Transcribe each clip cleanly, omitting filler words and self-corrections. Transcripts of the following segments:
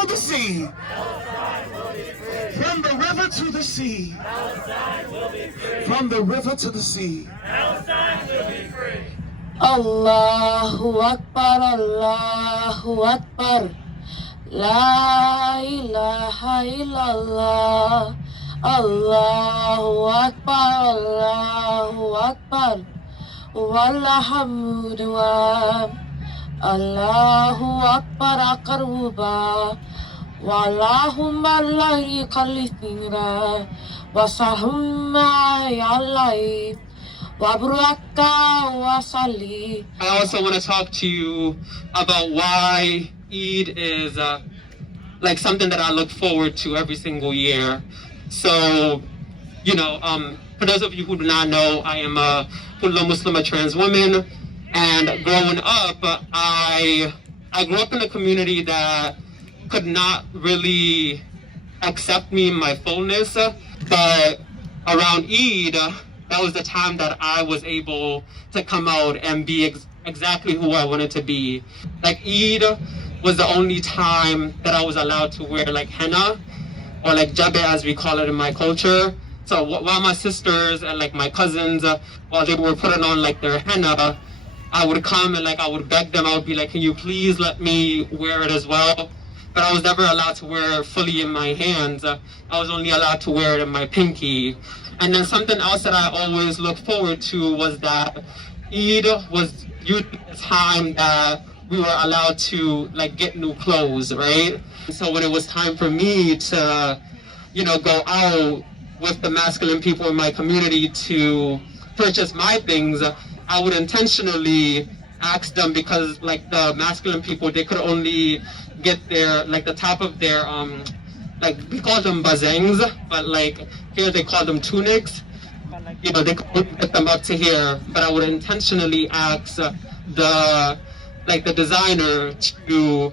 to the sea. From the river to the sea. From the river to the sea. Allahu Akbar, Allahu Akbar. La ilaha illallah. Allahu Akbar, Allahu Akbar. Walhamdulillah. Allahu Akbar akaruba. Wallahumma lahi kalisira. Wasahumma yalai. Wabraka wasali. I also want to talk to you about why Eid is like something that I look forward to every single year. So, for those of you who do not know, I am a Kullu Muslim, a trans woman, and growing up, I grew up in a community that could not really accept me in my fullness, but around Eid, that was the time that I was able to come out and be exactly who I wanted to be. Like Eid was the only time that I was allowed to wear like henna, or like jabe as we call it in my culture. So while my sisters and like my cousins, while they were putting on like their henna, I would come and like I would beg them. I would be like, can you please let me wear it as well? But I was never allowed to wear it fully in my hands. I was only allowed to wear it in my pinky. And then something else that I always looked forward to was that Eid was usually the time that we were allowed to like get new clothes, right? So when it was time for me to, go out with the masculine people in my community to purchase my things, I would intentionally ask them, because like the masculine people, they could only get their, like the top of their, like we call them bazengs, but like here they call them tunics. They could only get them up to here, but I would intentionally ask the designer to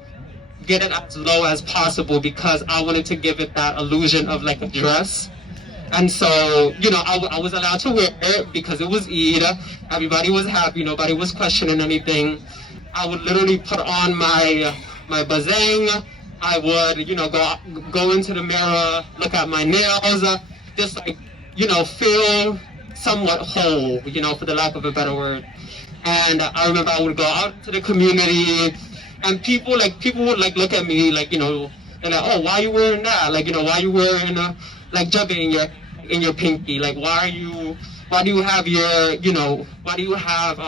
get it as low as possible, because I wanted to give it that illusion of like a dress. And so, I was allowed to wear it because it was Eid. Everybody was happy. Nobody was questioning anything. I would literally put on my bazang. I would, go into the mirror, look at my nails, just like, feel somewhat whole, for the lack of a better word. And I remember I would go out to the community, and people would look at me like, they're like, oh, why are you wearing that? Like, why are you wearing like jabe in your pinky? Like, why do you have your, why do you have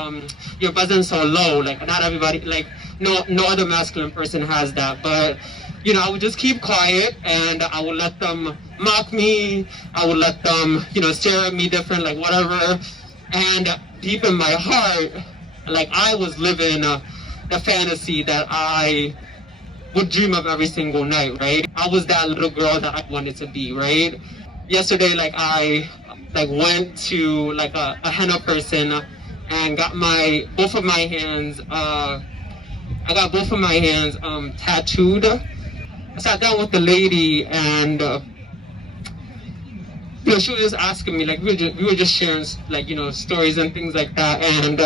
your button so low? Like, not everybody, like, no other masculine person has that. But, I would just keep quiet, and I would let them mock me. I would let them, stare at me different, like whatever. And deep in my heart, like I was living the fantasy that I would dream of every single night, right? I was that little girl that I wanted to be, right? Yesterday, like I went to like a henna person and got both of my hands tattooed. I sat down with the lady, and she was just asking me, like we were just sharing like stories and things like that, and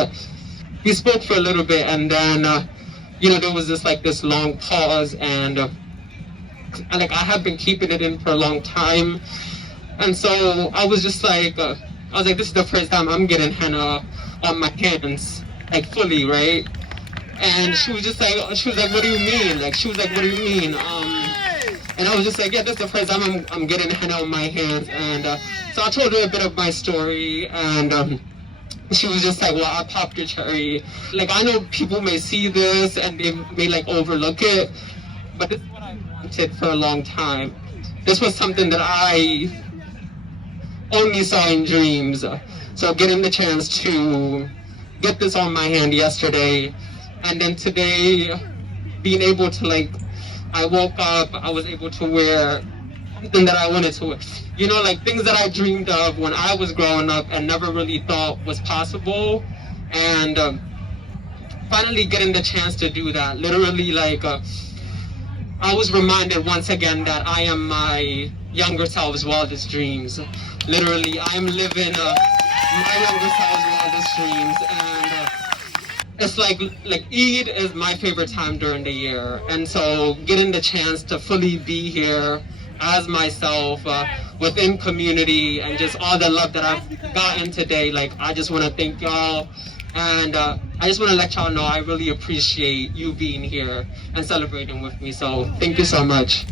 we spoke for a little bit, and then there was this long pause, and like I have been keeping it in for a long time, and so I was just like this is the first time I'm getting henna on my hands, like fully, right? And she was like, what do you mean? Like she was like, what do you mean? And I was just like, yeah, this is the first time I'm getting henna on my hands. And so I told her a bit of my story, and she was just like, well, I popped your cherry. Like, I know people may see this and they may like overlook it, but this is what I wanted for a long time. This was something that I only saw in dreams. So getting the chance to get this on my hand yesterday, and then today being able to I woke up, I was able to wear something that I wanted to wear. Like things that I dreamed of when I was growing up and never really thought was possible. And finally getting the chance to do that. Literally, I was reminded once again that I am my younger self's wildest dreams. Literally, I am living my younger self's wildest dreams. And it's like Eid is my favorite time during the year, and so getting the chance to fully be here as myself within community and just all the love that I've gotten today, like I just want to thank y'all, and I just want to let y'all know I really appreciate you being here and celebrating with me. So thank you so much.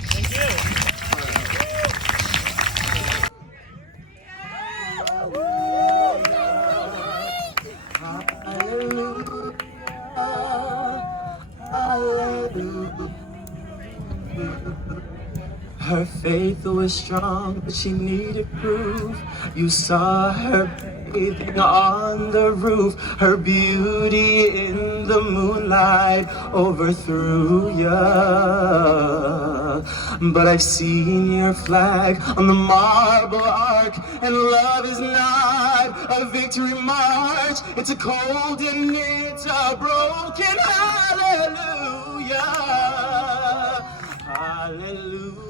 Her faith was strong, but she needed proof. You saw her bathing on the roof. Her beauty in the moonlight overthrew ya. But I've seen your flag on the marble arch, and love is not a victory march. It's a cold and it's a broken hallelujah. Hallelujah.